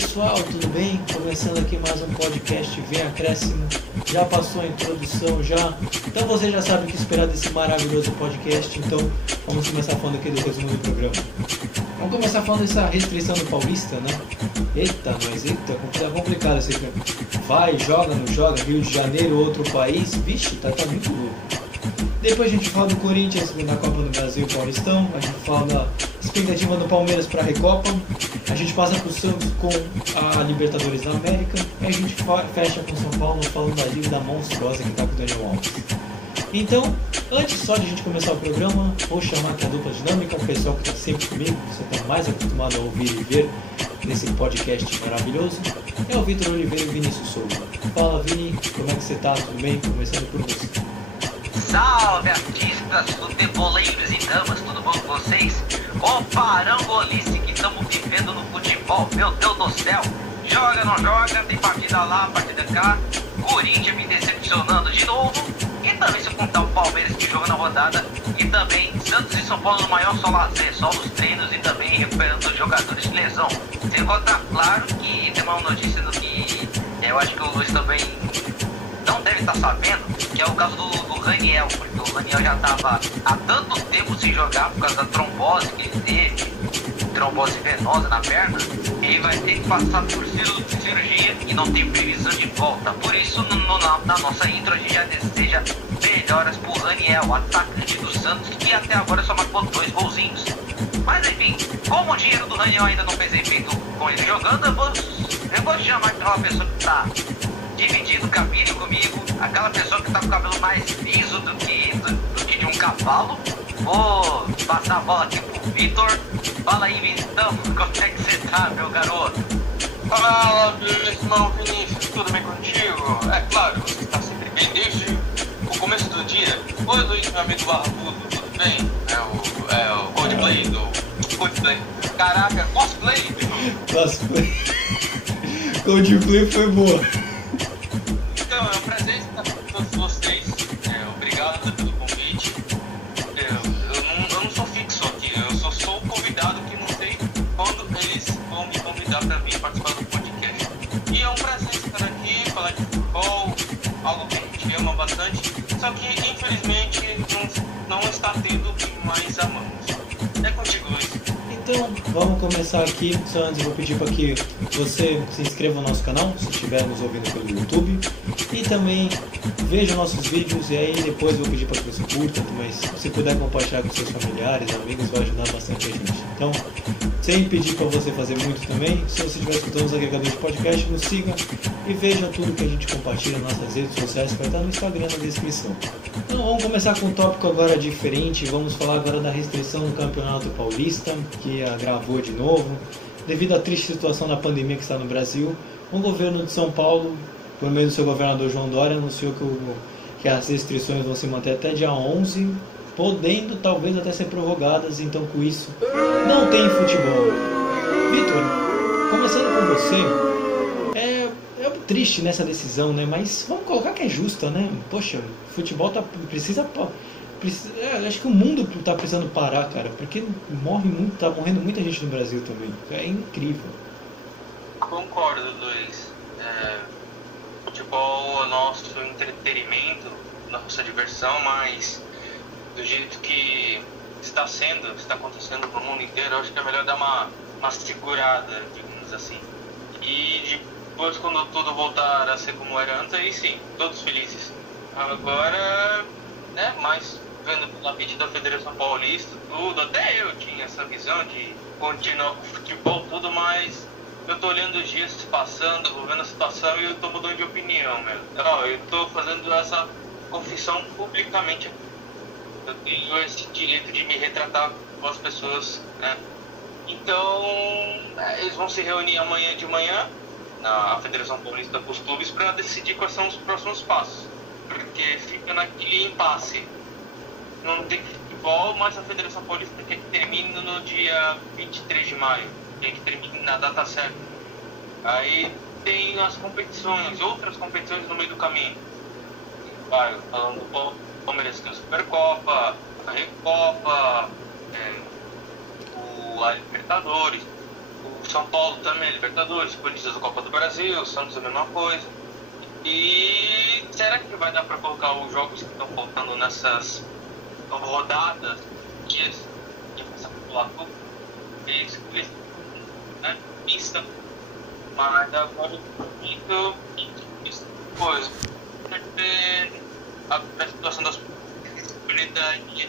pessoal, tudo bem? Começando aqui mais um podcast Vem Acréscimo. Já passou a introdução já, então você já sabe o que esperar desse maravilhoso podcast. Então vamos começar falando aqui do resumo do programa. Vamos começar falando dessa restrição do Paulista, né? Eita, é complicado esse aqui. Vai, joga, não joga, Rio de Janeiro, outro país. Vixe, tá muito louco. Depois a gente fala do Corinthians na Copa do Brasil e Paulistão. A gente fala da expectativa do Palmeiras para a Recopa. A gente passa para o Santos com a Libertadores da América. E a gente fecha com São Paulo falando da dívida monstruosa que está com o Daniel Alves. Então, antes só de a gente começar o programa, vou chamar aqui a dupla dinâmica, o pessoal que está sempre comigo, você está mais acostumado a ouvir e ver nesse podcast maravilhoso. É o Vitor Oliveira e o Vinícius Souza. Fala, Vini, como é que você está? Tudo bem? Começando por você. Salve, artistas, futeboleiros e damas, tudo bom com vocês? Ô parangolice que estamos vivendo no futebol, meu Deus do céu! Joga, não joga, tem partida lá, partida cá, Corinthians me decepcionando de novo, e também se eu contar o Palmeiras que joga na rodada, e também Santos e São Paulo no maior só lazer, só nos treinos e também recuperando os jogadores de lesão. Sem contar, claro que tem uma notícia do que eu acho que o Luiz também não deve estar sabendo, que é o caso do Raniel, porque o Raniel já estava há tanto tempo sem jogar por causa da trombose que ele teve, trombose venosa na perna, e ele vai ter que passar por cirurgia e não tem previsão de volta. Por isso, na nossa intro, a gente já deseja melhoras pro Raniel, atacante do Santos, que até agora só marcou 2 golzinhos. Mas enfim, como o dinheiro do Raniel ainda não fez efeito com ele jogando, eu vou chamar aquela pessoa que está dividindo cabine comigo, aquela pessoa que tá com o cabelo mais liso do que de um cavalo. Vou passar a bola aqui pro Vitor. Fala aí, Vitão, como é que você tá, meu garoto? Fala, meu irmão Vinícius, tudo bem contigo? É claro, você está sempre bem desde o começo do dia. Oi, Luiz, meu amigo Barbudo, tudo bem? É o Coldplay do Coldplay. Caraca, cosplay! Cosplay. Coldplay foi boa. Então, é um prazer estar com todos vocês. Obrigado pelo convite. Eu não sou fixo aqui, eu só sou o convidado que não sei quando eles vão me convidar para vir participar do podcast. E é um prazer estar aqui, falar de futebol, algo que a gente ama bastante, só que infelizmente não está tendo o que mais amamos. É contigo, Luiz. Então, vamos começar aqui. Só antes eu vou pedir para que você se inscreva no nosso canal, se estiver nos ouvindo pelo YouTube. E também veja nossos vídeos e aí depois eu vou pedir para que você curta, mas se puder compartilhar com seus familiares, amigos, vai ajudar bastante a gente. Então, sem pedir para você fazer muito também, se você estiver escutando os agregadores de podcast, nos siga e veja tudo que a gente compartilha nas nossas redes sociais, vai estar no Instagram na descrição. Então vamos começar com um tópico agora diferente, vamos falar agora da restrição do Campeonato Paulista, que agravou de novo, devido à triste situação da pandemia que está no Brasil. O governo de São Paulo, por meio do seu governador João Dória, anunciou que as restrições vão se manter até dia 11, podendo talvez até ser prorrogadas, então com isso não tem futebol. Vitor, começando com você, é triste nessa decisão, né? Mas vamos colocar que é justa, né? Poxa, futebol precisa acho que o mundo está precisando parar, cara, porque tá morrendo muita gente no Brasil também. É incrível. Concordo, Luiz. Futebol é nosso entretenimento, nossa diversão, mas do jeito que está acontecendo no mundo inteiro, eu acho que é melhor dar uma segurada, digamos assim. E depois, quando tudo voltar a ser como era antes, aí sim, todos felizes. Agora, mas vendo pela mente da Federação Paulista, tudo, até eu tinha essa visão de continuar com o futebol, tudo, mas eu tô olhando os dias se passando, vou vendo a situação e eu tô mudando de opinião, eu tô fazendo essa confissão publicamente. Eu tenho esse direito de me retratar com as pessoas, né? Então, eles vão se reunir amanhã de manhã na Federação Paulista com os clubes para decidir quais são os próximos passos, porque fica naquele impasse. Não tem futebol, mas a Federação Paulista quer que termine no dia 23 de maio, quer que termine na data certa. Aí tem as competições, outras competições no meio do caminho. Falando do Palmeiras, tem a Supercopa, a Recopa, a Libertadores. O São Paulo também, Libertadores, Corinthians da Copa do Brasil, o Santos a mesma coisa. E será que vai dar para colocar os jogos que estão faltando nessas rodadas que passar por lá tudo? Eles né? Pista. Mas agora eu muito coisa. A situação das possibilidades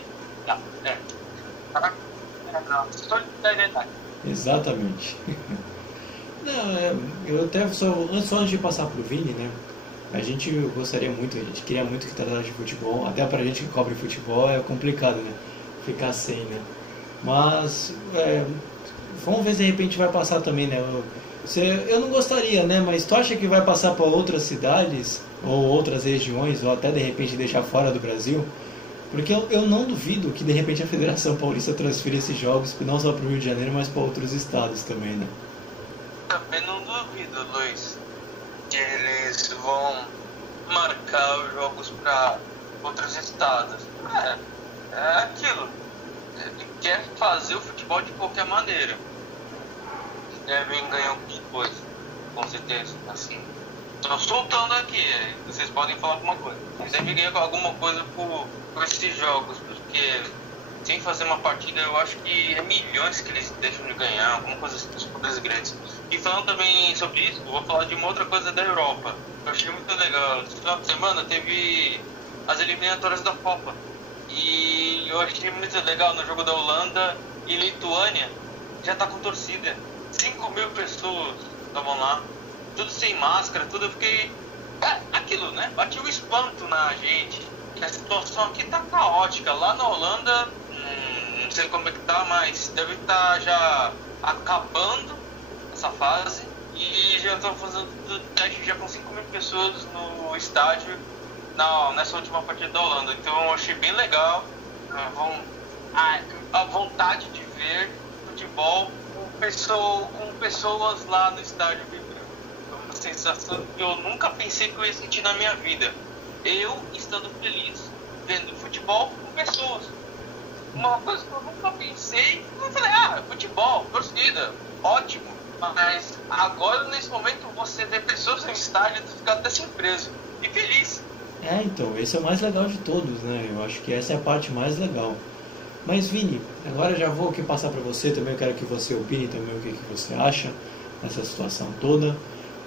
solidariedade. Exatamente. Não, eu até só antes de passar pro Vini, né? A gente gostaria muito, a gente queria muito que tratasse de futebol, até pra gente que cobre futebol é complicado, né? Ficar sem, né? Mas vamos ver se de repente vai passar também, né? Eu não gostaria, né? Mas tu acha que vai passar para outras cidades ou outras regiões ou até de repente deixar fora do Brasil? Porque eu não duvido que de repente a Federação Paulista transfira esses jogos não só para o Rio de Janeiro, mas para outros estados também, né? Também não duvido, Luiz, que eles vão marcar os jogos para outros estados. É aquilo. Ele quer fazer o futebol de qualquer maneira. Devem ganhar alguma coisa, com certeza. Assim, estou soltando aqui, vocês podem falar alguma coisa. Eles devem ganhar alguma coisa por esses jogos, porque sem fazer uma partida eu acho que é milhões que eles deixam de ganhar, alguma coisa assim dos poderes grandes. E falando também sobre isso, eu vou falar de uma outra coisa da Europa. Eu achei muito legal. Esse final de semana teve as eliminatórias da Copa. E eu achei muito legal no jogo da Holanda e Lituânia. Já tá com torcida. 5.000 pessoas estavam lá. Tudo sem máscara, tudo. Eu fiquei... aquilo, né? Bati o espanto na gente. A situação aqui tá caótica. Lá na Holanda, não sei como é que tá, mas deve estar já acabando essa fase. E já estão fazendo teste já com 5.000 pessoas no estádio nessa última partida da Holanda. Então eu achei bem legal a vontade de ver futebol com pessoas lá no estádio vibrando. É uma sensação que eu nunca pensei que eu ia sentir na minha vida. Eu estando feliz vendo futebol com pessoas. Uma coisa que eu nunca pensei, eu falei, futebol, torcida, ótimo. Mas agora, nesse momento, você vê pessoas no estádio e fica até surpreso e feliz. Então, esse é o mais legal de todos, né? Eu acho que essa é a parte mais legal. Mas, Vini, agora já vou aqui passar para você também, eu quero que você opine também o que você acha dessa situação toda.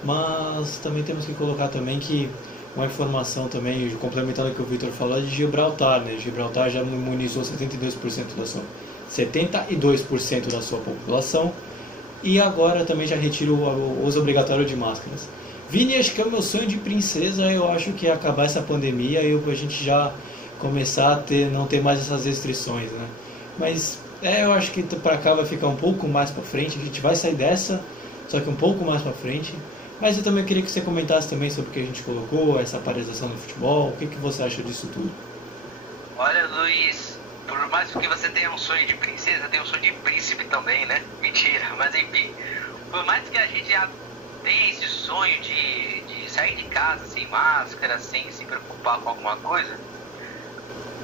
Mas também temos que colocar também que uma informação também, complementando o que o Vitor falou, é de Gibraltar, né? Gibraltar já imunizou 72% da sua população e agora também já retira o uso obrigatório de máscaras. Vini, acho que é o meu sonho de princesa, eu acho que é acabar essa pandemia e a gente já começar a não ter mais essas restrições, né? Mas eu acho que para cá vai ficar um pouco mais para frente, a gente vai sair dessa, só que um pouco mais para frente. Mas eu também queria que você comentasse também sobre o que a gente colocou, essa paralisação do futebol, o que você acha disso tudo? Olha, Luiz, por mais que você tenha um sonho de princesa, tem um sonho de príncipe também, né? Mentira, mas enfim, por mais que a gente já tenha esse sonho de sair de casa sem máscara, sem se preocupar com alguma coisa,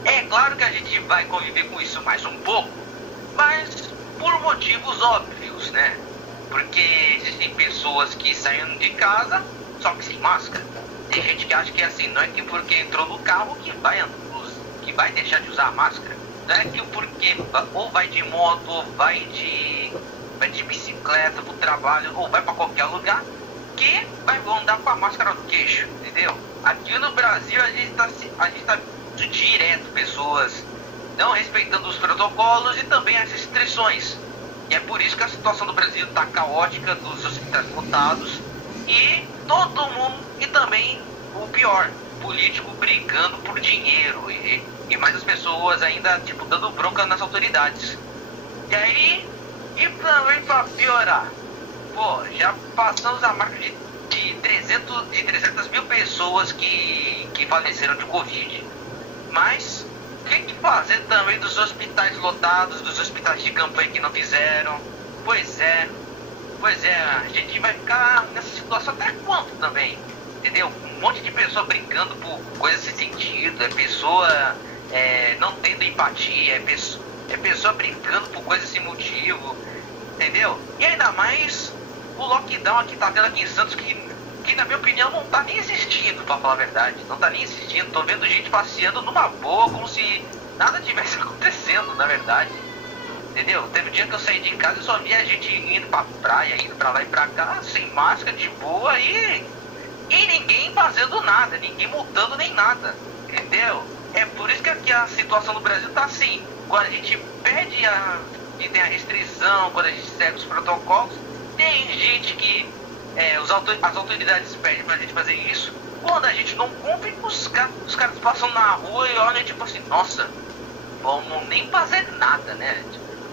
é claro que a gente vai conviver com isso mais um pouco, mas por motivos óbvios, né? Porque existem pessoas que saem de casa, só que sem máscara. Tem gente que acha que é assim, não é que porque entrou no carro que vai deixar de usar a máscara. Não é que porque ou vai de moto, ou vai de bicicleta pro trabalho, ou vai para qualquer lugar, que vai andar com a máscara no queixo, entendeu? Aqui no Brasil a gente tá direto pessoas não respeitando os protocolos e também as restrições. E é por isso que a situação do Brasil está caótica, dos hospitais lotados e todo mundo, e também o pior, político brigando por dinheiro e mais as pessoas ainda dando bronca nas autoridades. E aí, e também para piorar, já passamos a marca de 300 mil pessoas que faleceram de Covid. Mas o que fazer também dos hospitais lotados, dos hospitais de campanha que não fizeram? Pois é, a gente vai ficar nessa situação até quando também? Entendeu? Um monte de pessoa brincando por coisas sem sentido, é pessoa não tendo empatia, é pessoa brincando por coisas sem motivo. entendeu? E ainda mais o lockdown que tá tendo aqui em Santos, que na minha opinião não tá nem existindo, pra falar a verdade. Não tá nem existindo, tô vendo gente passeando numa boa, como se nada tivesse acontecendo, na verdade. Entendeu? Teve um dia que eu saí de casa e só via gente indo pra praia, indo pra lá e pra cá, sem máscara, de boa, e ninguém fazendo nada, ninguém multando nem nada, entendeu? É por isso que aqui a situação no Brasil tá assim. Quando a gente pede que tem a restrição, quando a gente segue os protocolos, tem gente que as autoridades pedem pra gente fazer isso. Quando a gente não cumpre, os caras passam na rua e olham tipo assim, nossa, vamos nem fazer nada, né?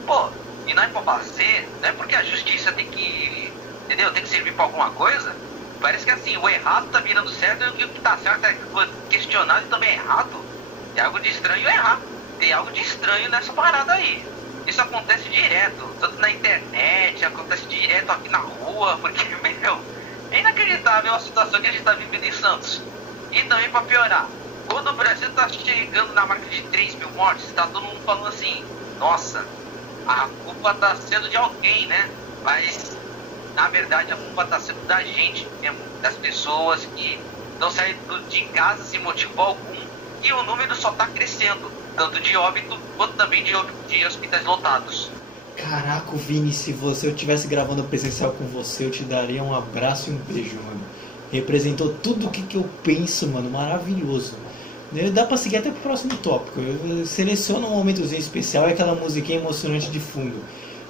Pô, e não é pra fazer, não é porque a justiça tem que, entendeu? Tem que servir pra alguma coisa. Parece que assim, o errado tá virando certo e o que tá certo é questionado e também errado. Tem algo de estranho errar. Tem algo de estranho nessa parada aí. Isso acontece direto, tanto na internet, acontece direto aqui na rua, porque, meu, é inacreditável a situação que a gente tá vivendo em Santos. E também pra piorar, quando o Brasil tá chegando na marca de 3 mil mortes, tá todo mundo falando assim, nossa, a culpa tá sendo de alguém, né? Mas, na verdade, a culpa tá sendo da gente mesmo, das pessoas que não saem de casa sem motivo algum, e o número só tá crescendo, tanto de óbito quanto também de hospitais lotados. Caraca, Vini, se eu estivesse gravando presencial com você, eu te daria um abraço e um beijo, mano. Representou tudo o que eu penso, mano, maravilhoso. Dá pra seguir até pro próximo tópico. Eu seleciono um momentozinho especial e aquela musiquinha emocionante de fundo.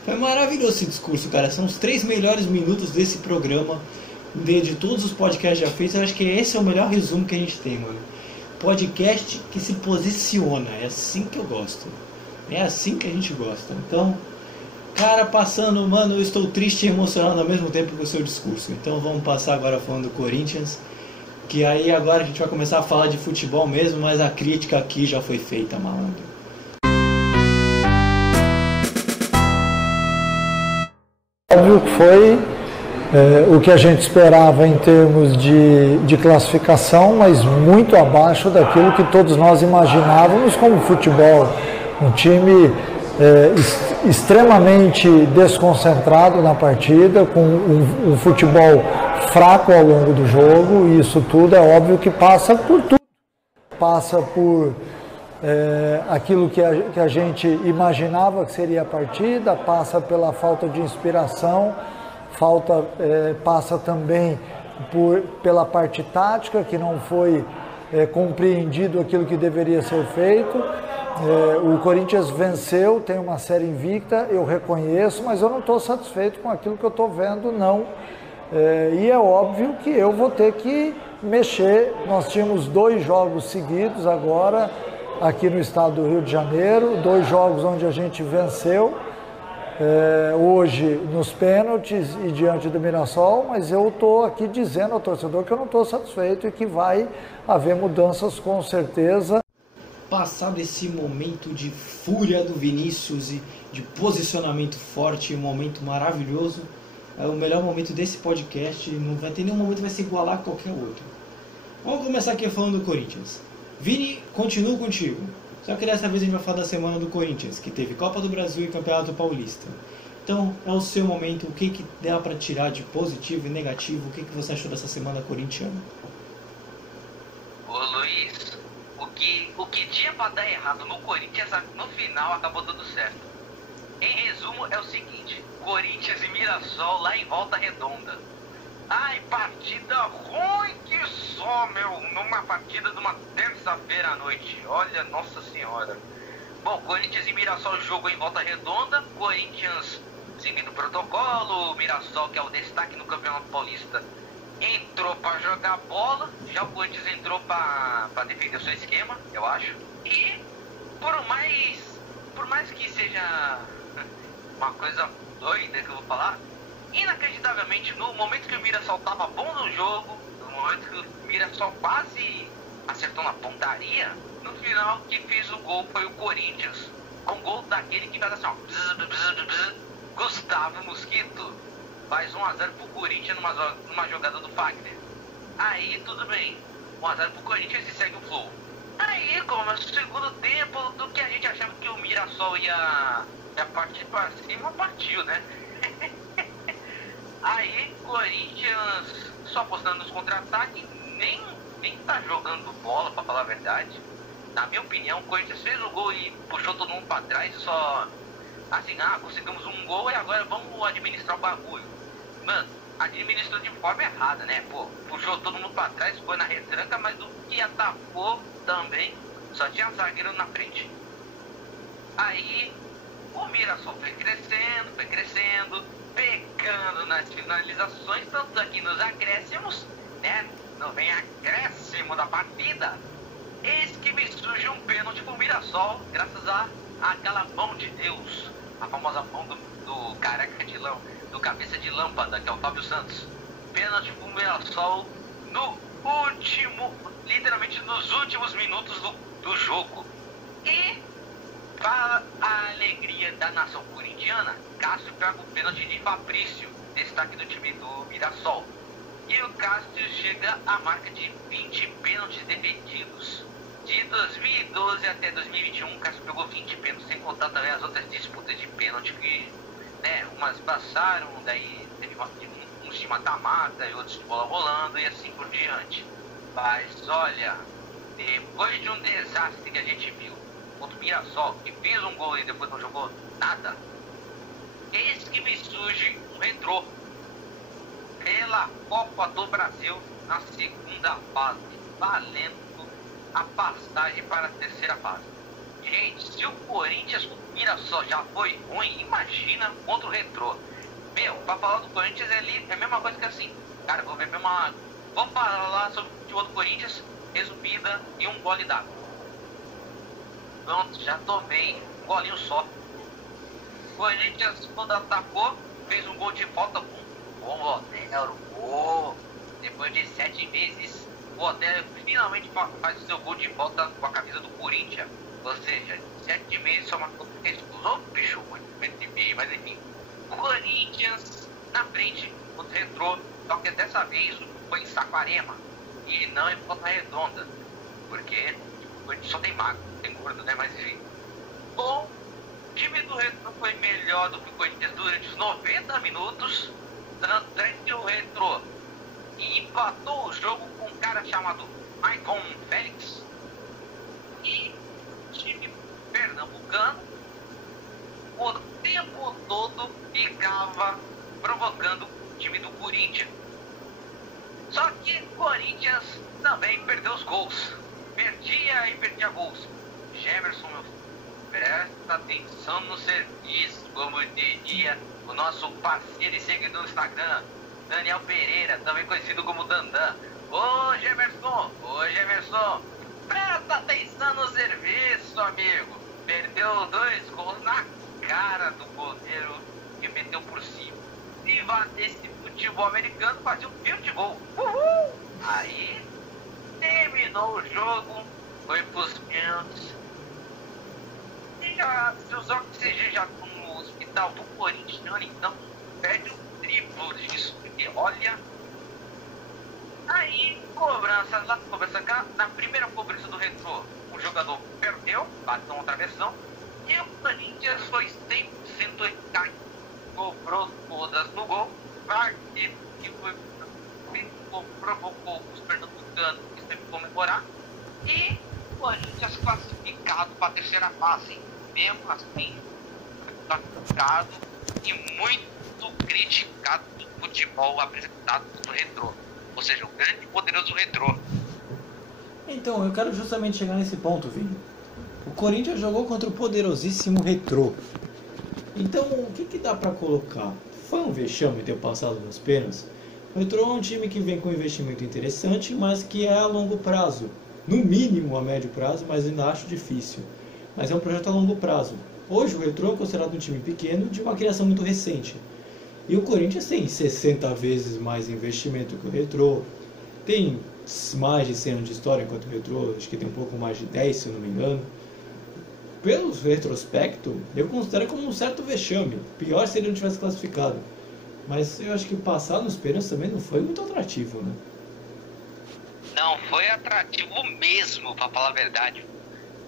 Foi maravilhoso esse discurso, cara. São os 3 melhores minutos desse programa, de todos os podcasts já feitos. Eu acho que esse é o melhor resumo que a gente tem, mano. Podcast que se posiciona, é assim que eu gosto. É assim que a gente gosta. Então, cara, passando, mano, eu estou triste e emocionado ao mesmo tempo com o seu discurso. Então vamos passar agora falando do Corinthians, que aí agora a gente vai começar a falar de futebol mesmo, mas a crítica aqui já foi feita, malandro. Óbvio que foi o que a gente esperava em termos de classificação, mas muito abaixo daquilo que todos nós imaginávamos como futebol. Um time extremamente desconcentrado na partida, com um futebol fraco ao longo do jogo, e isso tudo é óbvio que passa por tudo. Passa por aquilo que a gente imaginava que seria a partida, passa pela falta de inspiração, passa também pela parte tática, que não foi compreendido aquilo que deveria ser feito. O Corinthians venceu, tem uma série invicta, eu reconheço, mas eu não estou satisfeito com aquilo que eu estou vendo, não. E é óbvio que eu vou ter que mexer. Nós tínhamos 2 jogos seguidos agora, aqui no estado do Rio de Janeiro, 2 jogos onde a gente venceu. Hoje nos pênaltis e diante do Mirassol, mas eu estou aqui dizendo ao torcedor que eu não estou satisfeito e que vai haver mudanças com certeza. Passado esse momento de fúria do Vinícius e de posicionamento forte, um momento maravilhoso, é o melhor momento desse podcast, não vai ter nenhum momento que vai se igualar a qualquer outro. Vamos começar aqui falando do Corinthians. Vini, continuo contigo. Só que dessa vez a gente vai falar da semana do Corinthians, que teve Copa do Brasil e Campeonato Paulista. Então, é o seu momento, o que dá para tirar de positivo e negativo, o que você achou dessa semana corintiana? Ô Luiz, o que tinha pra dar errado no Corinthians, no final acabou dando certo. Em resumo, é o seguinte: Corinthians e Mirassol lá em Volta Redonda. Ai, partida ruim que só, meu, numa partida de uma terça-feira à noite. Olha, nossa senhora. Bom, Corinthians e Mirassol jogo em Volta Redonda. Corinthians seguindo o protocolo. Mirassol, que é o destaque no Campeonato Paulista, entrou para jogar bola. Já o Corinthians entrou para defender o seu esquema, eu acho. E por mais que seja uma coisa doida que eu vou falar, inacreditavelmente, no momento que o Mirassol tava bom no jogo, no momento que o Mirassol quase acertou na pontaria, no final que fez o gol foi o Corinthians. Um gol daquele que faz assim, ó, Gustavo Mosquito faz 1-0 pro Corinthians numa jogada do Fagner. Aí tudo bem, 1-0 pro Corinthians e segue o flow. Aí começa o segundo tempo, do que a gente achava que o Mirassol ia partir pra cima, partiu, né? Aí, Corinthians só apostando nos contra-ataques, nem tá jogando bola, pra falar a verdade. Na minha opinião, o Corinthians fez o gol e puxou todo mundo pra trás e só... Assim, conseguimos um gol e agora vamos administrar o bagulho. Mano, administrou de forma errada, né? Pô, puxou todo mundo pra trás, foi na retranca, mas do que atacou também, só tinha zagueiro na frente. Aí, o Mirassol foi crescendo, pecando nas finalizações, tanto aqui nos acréscimos, né? Não vem acréscimo da partida. Eis que me surge um pênalti pro Mirassol, graças àquela mão de Deus, a famosa mão do careca de lã, do cabeça de lâmpada, que é o Fábio Santos. Pênalti pro Mirassol no último, literalmente nos últimos minutos do jogo. E para a alegria da nação corintiana, Cássio pega o pênalti de Fabrício, destaque do time do Mirassol. E o Cássio chega à marca de 20 pênaltis defendidos. De 2012 até 2021, o Cássio pegou 20 pênaltis, sem contar também as outras disputas de pênalti que, né, umas passaram, daí teve uns de mata-mata e outros de bola rolando e assim por diante. Mas olha, depois de um desastre que a gente viu contra o Mirassol, que fez um gol e depois não jogou nada, eis que me surge um retrô pela Copa do Brasil na segunda fase, valendo a passagem para a terceira fase. Gente, se o Corinthians com o Mirassol já foi ruim, imagina contra o Retrô. Meu, pra falar do Corinthians é a mesma coisa que assim, cara, vou falar sobre o futebol do Corinthians, resumida em um gole d'água. Pronto, já tomei um golinho só. O Corinthians, quando atacou, fez um gol de falta com o Otero. Depois de 7 meses, o Otero finalmente faz o seu gol de volta com a camisa do Corinthians. Ou seja, 7 meses só marcou 3 gols. Ô, bicho, muito bem, mas enfim. O Corinthians na frente, contra o Retrô, só que dessa vez foi em Saquarema e não em Volta Redonda, porque o Corinthians só tem magro, tem gordo, né? Mas enfim. Bom, o time do Retrô foi melhor do que o Corinthians durante os 90 minutos, tanto que o Retrô empatou o jogo com um cara chamado Maicon Félix. E o time pernambucano o tempo todo ficava provocando o time do Corinthians. Só que o Corinthians também perdeu os gols. Perdia gols. Gemerson, meu filho, presta atenção no serviço, como diria o nosso parceiro e seguidor no Instagram, Daniel Pereira, também conhecido como Dandan. Ô Gemerson, presta atenção no serviço, amigo. Perdeu 2 gols na cara do goleiro que meteu por cima. E esse futebol americano fazia um field goal. Uhul! Aí terminou o jogo, foi pros pênaltis. E se os oxigênios já estão no hospital do Corinthians, então perde o triplo disso. Porque olha. Aí, cobrança lá, cobrança cá. Na primeira cobrança do Retrô, o jogador perdeu, bateu uma travessão. E o Corinthians foi 100% eficaz. Cobrou todas no gol. Parte que provocou os pernambucanos que sempre comemorar. E o Corinthians classificado para a terceira fase. Mesmo assim, classificado e muito criticado do futebol apresentado no Retrô. Ou seja, o grande e poderoso Retrô. Então, eu quero justamente chegar nesse ponto, Vini. O Corinthians jogou contra o poderosíssimo Retrô. Então, o que dá pra colocar? Foi um vexame ter passado nos pênaltis. O Retrô é um time que vem com um investimento interessante, mas que é a longo prazo. No mínimo a médio prazo, mas ainda acho difícil. Mas é um projeto a longo prazo. Hoje o Retrô é considerado um time pequeno de uma criação muito recente. E o Corinthians tem 60 vezes mais investimento que o Retrô. Tem mais de 100 anos de história enquanto o Retrô, acho que tem um pouco mais de 10, se eu não me engano. Pelo retrospecto, eu considero como um certo vexame. Pior se ele não tivesse classificado. Mas eu acho que passar nos pênaltis também não foi muito atrativo, né? Não foi atrativo mesmo, pra falar a verdade.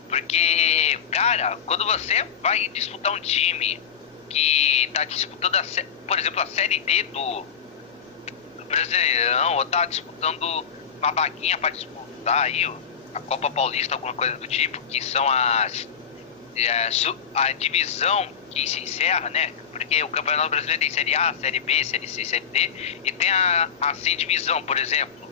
Porque, cara, quando você vai disputar um time que tá disputando, por exemplo, a Série D Brasileirão, ou tá disputando uma vaguinha pra disputar aí, ó, a Copa Paulista, alguma coisa do tipo, que são a divisão que se encerra, né? Porque o Campeonato Brasileiro tem Série A, Série B, Série C, Série D, e tem a C divisão, por exemplo.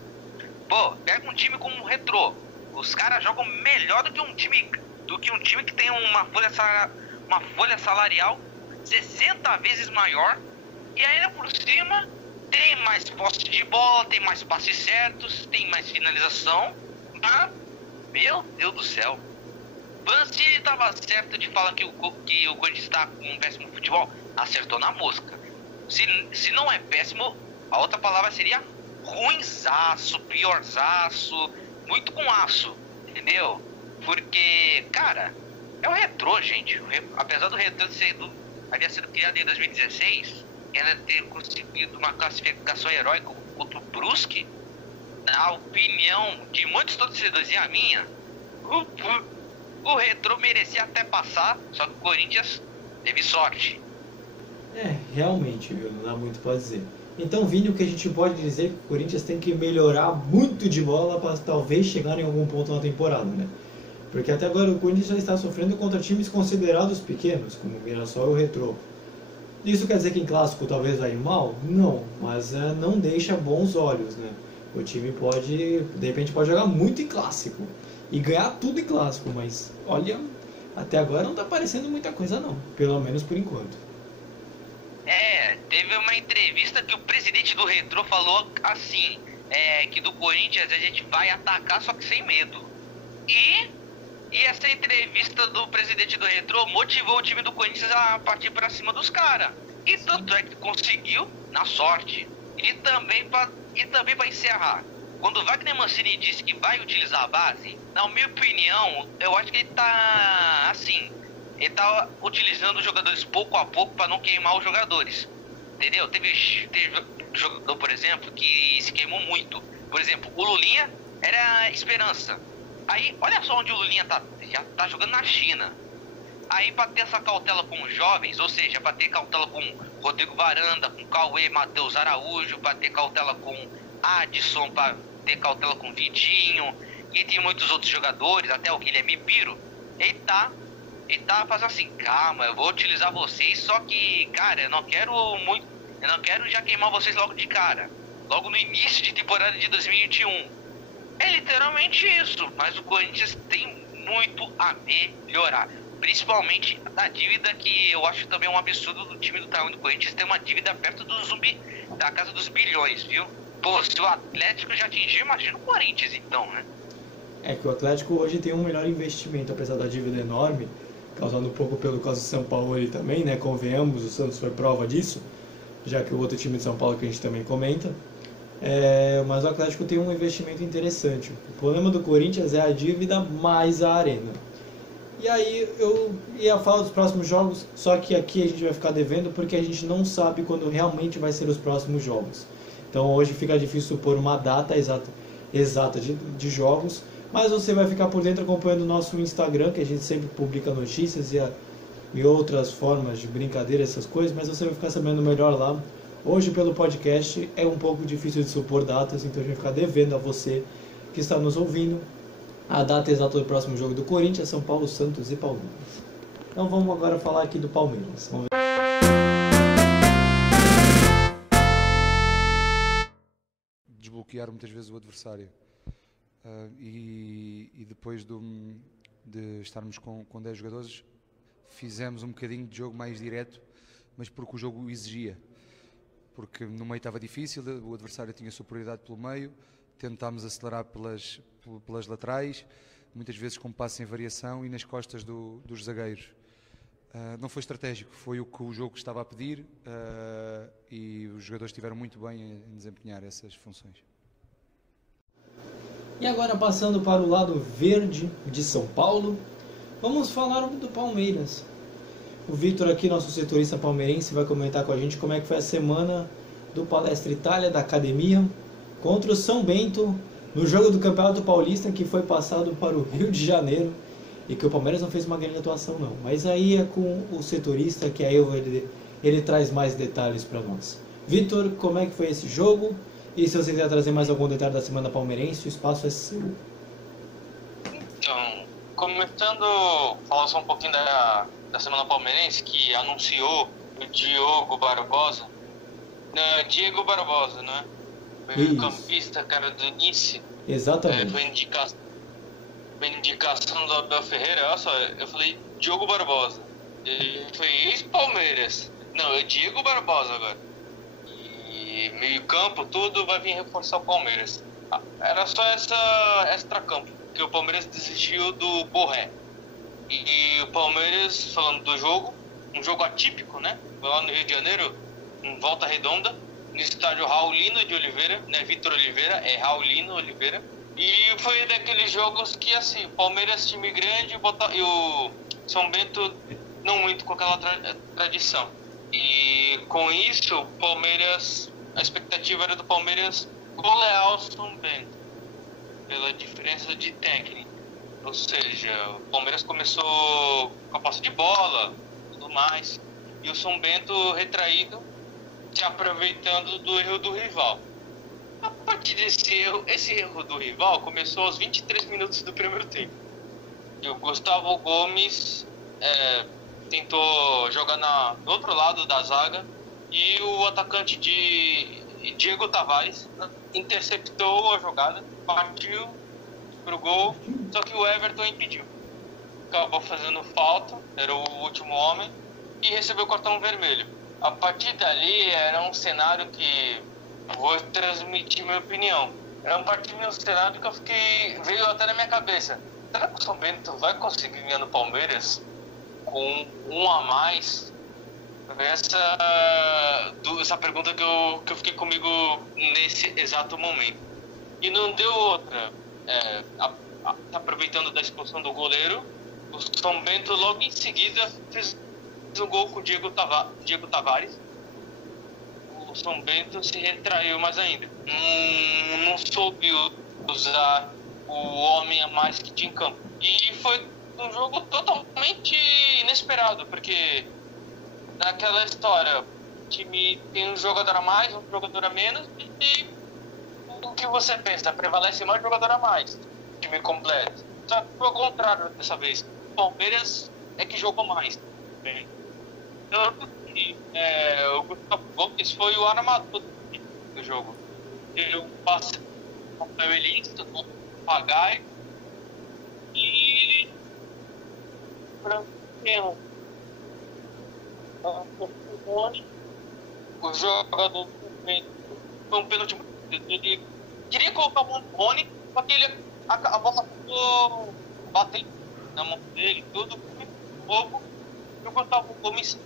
Pô, pega um time como o Retrô, os caras jogam melhor do que um time que tem uma folha salarial 60 vezes maior, e ainda por cima tem mais posse de bola, tem mais passes certos, tem mais finalização. Ah, meu Deus do céu. Se ele tava certo de falar que o Corinthians está com um péssimo futebol, acertou na mosca. Se não é péssimo, a outra palavra seria ruinzaço, piorzaço, muito com aço, entendeu? Porque, cara, é o Retrô, gente. Apesar do Retrô havia sido criado em 2016, ela ter conseguido uma classificação heróica contra o Brusque, na opinião de muitos torcedores e a minha, o Retrô merecia até passar, só que o Corinthians teve sorte. Realmente, viu? Não dá muito pra dizer. Então, Vini, o que a gente pode dizer é que o Corinthians tem que melhorar muito de bola para talvez chegar em algum ponto na temporada, né? Porque até agora o Corinthians já está sofrendo contra times considerados pequenos, como o Mirassol e o Retrô. Isso quer dizer que em clássico talvez vai mal? Não, mas não deixa bons olhos, né? O time de repente pode jogar muito em clássico e ganhar tudo em clássico, mas olha, até agora não está aparecendo muita coisa não, pelo menos por enquanto. Teve uma entrevista que o presidente do Retrô falou assim, que do Corinthians a gente vai atacar só que sem medo. E essa entrevista do presidente do Retrô motivou o time do Corinthians a partir para cima dos caras. E tanto é que conseguiu na sorte. E também para encerrar, quando o Wagner Mancini disse que vai utilizar a base, na minha opinião, eu acho que ele tá assim, ele tá utilizando os jogadores pouco a pouco para não queimar os jogadores. Entendeu? Teve jogador, por exemplo, que se queimou muito. Por exemplo, o Lulinha era esperança. Aí, olha só onde o Lulinha já tá jogando na China. Aí, para ter essa cautela com os jovens, ou seja, para ter cautela com Rodrigo Varanda, com Cauê, Matheus Araújo, para ter cautela com Adson, para ter cautela com Vitinho, e tem muitos outros jogadores, até o Guilherme Biro, ele tá fazendo assim, calma, eu vou utilizar vocês, só que, cara, eu não quero já queimar vocês logo de cara, logo no início de temporada de 2021. É literalmente isso, mas o Corinthians tem muito a melhorar, principalmente da dívida, que eu acho também um absurdo do time do tamanho do Corinthians ter uma dívida perto da casa dos bilhões, viu? Pô, se o Atlético já atingiu, imagina o Corinthians então, né? Que o Atlético hoje tem um melhor investimento, apesar da dívida enorme, causando um pouco pelo caso do São Paulo ali também, né? Convenhamos, o Santos foi prova disso, já que o outro time de São Paulo que a gente também comenta. Mas o Atlético tem um investimento interessante. O problema do Corinthians é a dívida mais a arena. E aí eu ia falar dos próximos jogos, só que aqui a gente vai ficar devendo porque a gente não sabe quando realmente vai ser os próximos jogos. Então hoje fica difícil supor uma data exata de jogos, mas você vai ficar por dentro acompanhando o nosso Instagram, que a gente sempre publica notícias e outras formas de brincadeira, essas coisas, mas você vai ficar sabendo melhor lá. Hoje pelo podcast é um pouco difícil de supor datas, então a gente vai ficar devendo a você que está nos ouvindo a data exata do próximo jogo do Corinthians, São Paulo, Santos e Palmeiras. Então vamos agora falar aqui do Palmeiras. Vamos ver. Desbloquear muitas vezes o adversário e depois de estarmos com 10 jogadores fizemos um bocadinho de jogo mais direto, mas porque o jogo exigia, porque no meio estava difícil, o adversário tinha superioridade pelo meio, tentámos acelerar pelas laterais, muitas vezes com passe em variação e nas costas dos zagueiros. Não foi estratégico, foi o que o jogo estava a pedir e os jogadores estiveram muito bem em desempenhar essas funções. E agora passando para o lado verde de São Paulo, vamos falar do Palmeiras. O Vitor aqui, nosso setorista palmeirense, vai comentar com a gente como é que foi a semana do Palestra Itália, da academia, contra o São Bento, no jogo do Campeonato Paulista, que foi passado para o Rio de Janeiro, e que o Palmeiras não fez uma grande atuação não. Mas aí é com o setorista, que aí ele traz mais detalhes para nós. Vitor, como é que foi esse jogo? E se você quiser trazer mais algum detalhe da semana palmeirense, o espaço é seu. Então, começando, falar só um pouquinho da semana palmeirense, que anunciou o Diego Barbosa, né? Meio campista, cara do Nice. Exatamente. Foi indicação do Abel Ferreira. Olha só, eu falei Diogo Barbosa. Ele foi ex-Palmeiras. Não, é Diego Barbosa agora. E meio campo, tudo vai vir reforçar o Palmeiras. Era só essa extra-campo, que o Palmeiras desistiu do Borré. E o Palmeiras, falando do jogo, um jogo atípico, né? Lá no Rio de Janeiro, em Volta Redonda, no estádio Raulino de Oliveira, né? Vitor Oliveira, é Raulino Oliveira. E foi daqueles jogos que, assim, o Palmeiras, time grande, e o São Bento não muito com aquela tradição. E com isso, o Palmeiras, a expectativa era do Palmeiras golear o São Bento, pela diferença de técnica. Ou seja, o Palmeiras começou com a posse de bola, tudo mais, e o São Bento retraído, se aproveitando do erro do rival. A partir desse erro, esse erro do rival começou aos 23 minutos do primeiro tempo. E o Gustavo Gomes tentou jogar do outro lado da zaga, e o atacante Diego Tavares interceptou a jogada, partiu pro gol, só que o Everton impediu. Acabou fazendo falta, era o último homem, e recebeu o cartão vermelho. A partir dali era um cenário que, vou transmitir minha opinião, era um cenário que eu veio até na minha cabeça. Será que o São Bento vai conseguir ganhar no Palmeiras com um a mais? Essa pergunta que eu fiquei comigo nesse exato momento. E não deu outra. Aproveitando da expulsão do goleiro, o São Bento logo em seguida fez um gol com o Diego Tavares. O São Bento se retraiu mais ainda. Não soube usar o homem a mais que tinha em campo. E foi um jogo totalmente inesperado, porque naquela história, o time tem um jogador a mais, um jogador a menos, e o que você pensa? Prevalece mais jogador a mais, time completo. Só que foi ao contrário dessa vez. O Palmeiras é que jogou mais. Tanto que o Gustavo Gomes foi o armador do jogo. Ele passa com o Elista, com o Pagai e o jogador foi um pênalti. Ele queria colocar o Rony, só que a bola ficou batendo na mão dele, tudo fogo. E o Gustavo Gomes, o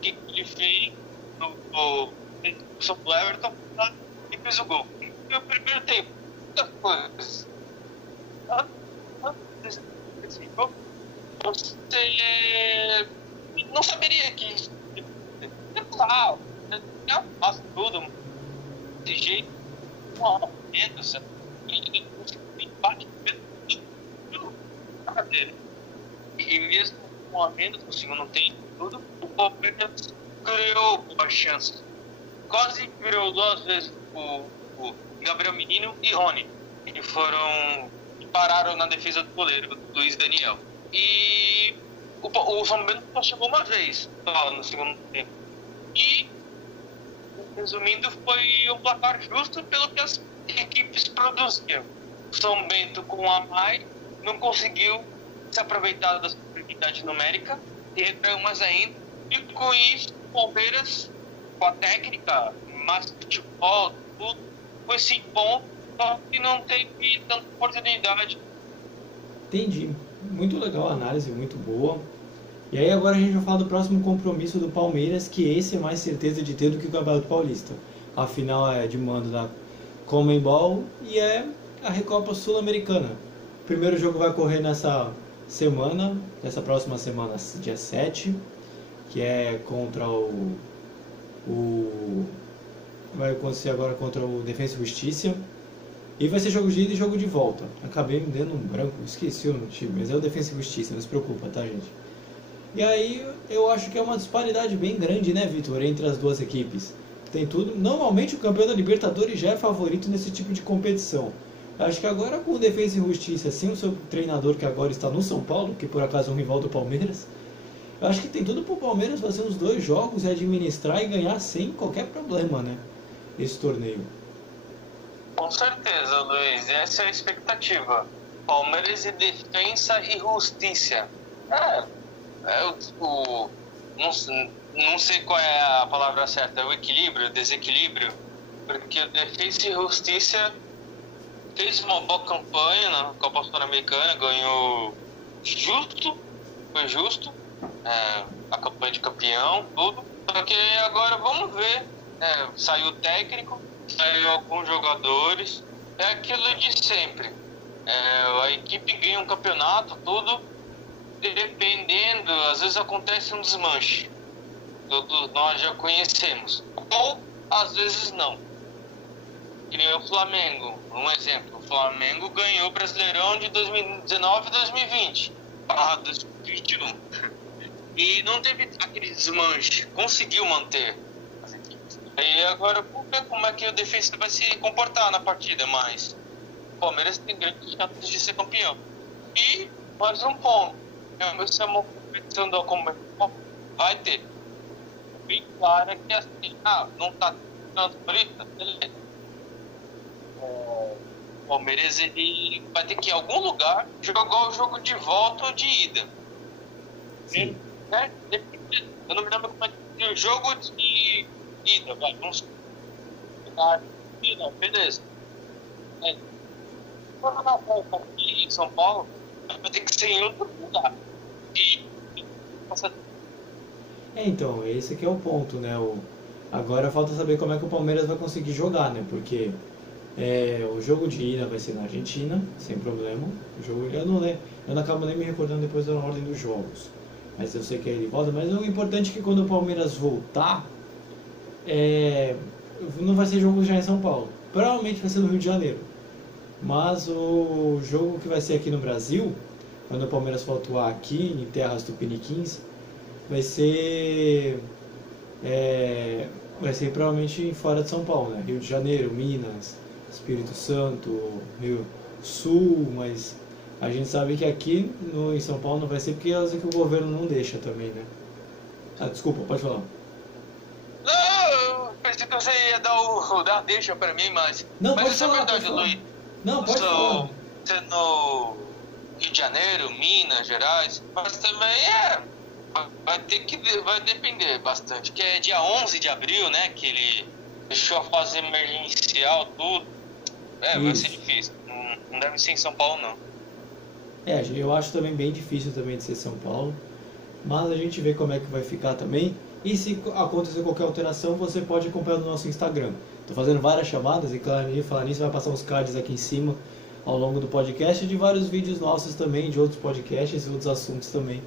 que ele fez no do Everton, e fez o gol. E o primeiro tempo, muitas coisas. Antes desse jogo, você não saberia que isso faz tudo desse jeito, uma menos, empate e mesmo com a menos no segundo tempo, tudo, o Palmeiras criou boas chances. Quase criou 2 vezes o Gabriel Menino e Rony, que pararam na defesa do goleiro, Luiz Daniel. E o São Bento só chegou uma vez no segundo tempo. E, resumindo, foi um placar justo pelo que as equipes produziam. O São Bento, com a mais, não conseguiu se aproveitar da superioridade numérica e retraiu mais ainda. E com isso, o Palmeiras, com a técnica, mais futebol, tudo, foi se impondo, só que não teve tanta oportunidade. Entendi. Muito legal a análise, muito boa. E aí agora a gente vai falar do próximo compromisso do Palmeiras, que esse é mais certeza de ter do que o Campeonato Paulista. A final é de mando da Conmebol e é a Recopa Sul-Americana. O primeiro jogo vai ocorrer nessa próxima semana, dia 7, que é contra vai acontecer agora contra o Defensa e Justiça. E vai ser jogo de ida e jogo de volta. Acabei me dando um branco, esqueci o time, mas é o Defensa e Justiça, não se preocupa, tá, gente? E aí eu acho que é uma disparidade bem grande, né, Vitor, entre as duas equipes. tem tudo. Normalmente o campeão da Libertadores já é favorito nesse tipo de competição. Acho que agora com o Defensa e Justiça, sem o seu treinador que agora está no São Paulo, que por acaso é um rival do Palmeiras, eu acho que tem tudo para o Palmeiras fazer os 2 jogos e administrar e ganhar sem qualquer problema, né? Esse torneio. Com certeza, Luiz. Essa é a expectativa. Palmeiras e Defensa e Justiça. Não sei qual é a palavra certa. O equilíbrio, desequilíbrio. Porque o Defensa e Justiça fez uma boa campanha na Copa Sul-Americana, ganhou justo, foi justo, a campanha de campeão, tudo. Só que agora vamos ver, saiu o técnico, saiu alguns jogadores, é aquilo de sempre. A equipe ganha um campeonato, tudo, dependendo, às vezes acontece um desmanche, todos nós já conhecemos, ou às vezes não. Que nem o Flamengo, um exemplo. O Flamengo ganhou o Brasileirão de 2019 e 2020. 2021. E não teve aquele desmanche. Conseguiu manter as equipes. E agora vamos ver como é que o Defensa vai se comportar na partida. Mas o Palmeiras tem grandes chances de ser campeão. E mais um ponto. Essa é uma competição da Comebol. Vai ter. Bem clara que assim, não tá tanto bonita, beleza. O Palmeiras ele vai ter que ir em algum lugar jogar o jogo de volta ou de ida. Sim. Eu não me lembro como é que é o jogo de ida, vamos beleza. Quando na volta aqui em São Paulo, vai ter que ser em outro lugar. Então, esse aqui é o ponto, né? Agora falta saber como é que o Palmeiras vai conseguir jogar, né? Porque o jogo de ida vai ser na Argentina, sem problema. Eu não acabo nem me recordando depois da ordem dos jogos. Mas eu sei que ele volta. Mas o importante é que quando o Palmeiras voltar, não vai ser jogo já em São Paulo. Provavelmente vai ser no Rio de Janeiro. Mas o jogo que vai ser aqui no Brasil, quando o Palmeiras for atuar aqui, em terras tupiniquins, vai ser provavelmente fora de São Paulo, né? Rio de Janeiro, Minas, Espírito Santo, Rio Sul, mas a gente sabe que aqui em São Paulo não vai ser porque que o governo não deixa também, né? Desculpa, pode falar. Não, eu pensei que você ia dar deixa pra mim, mas... Não, mas pode isso falar, é verdade, Luiz. Não, pode falar. Você no Rio de Janeiro, Minas Gerais, mas também vai depender bastante, que é dia 11 de abril, né, que ele deixou a fase emergencial, tudo. Vai ser difícil, não deve ser em São Paulo, não. Eu acho também bem difícil também de ser São Paulo, mas a gente vê como é que vai ficar também, e se acontecer qualquer alteração, você pode acompanhar no nosso Instagram. Estou fazendo várias chamadas, e claro, falar nisso, vai passar uns cards aqui em cima, ao longo do podcast, de vários vídeos nossos também, de outros podcasts e outros assuntos também,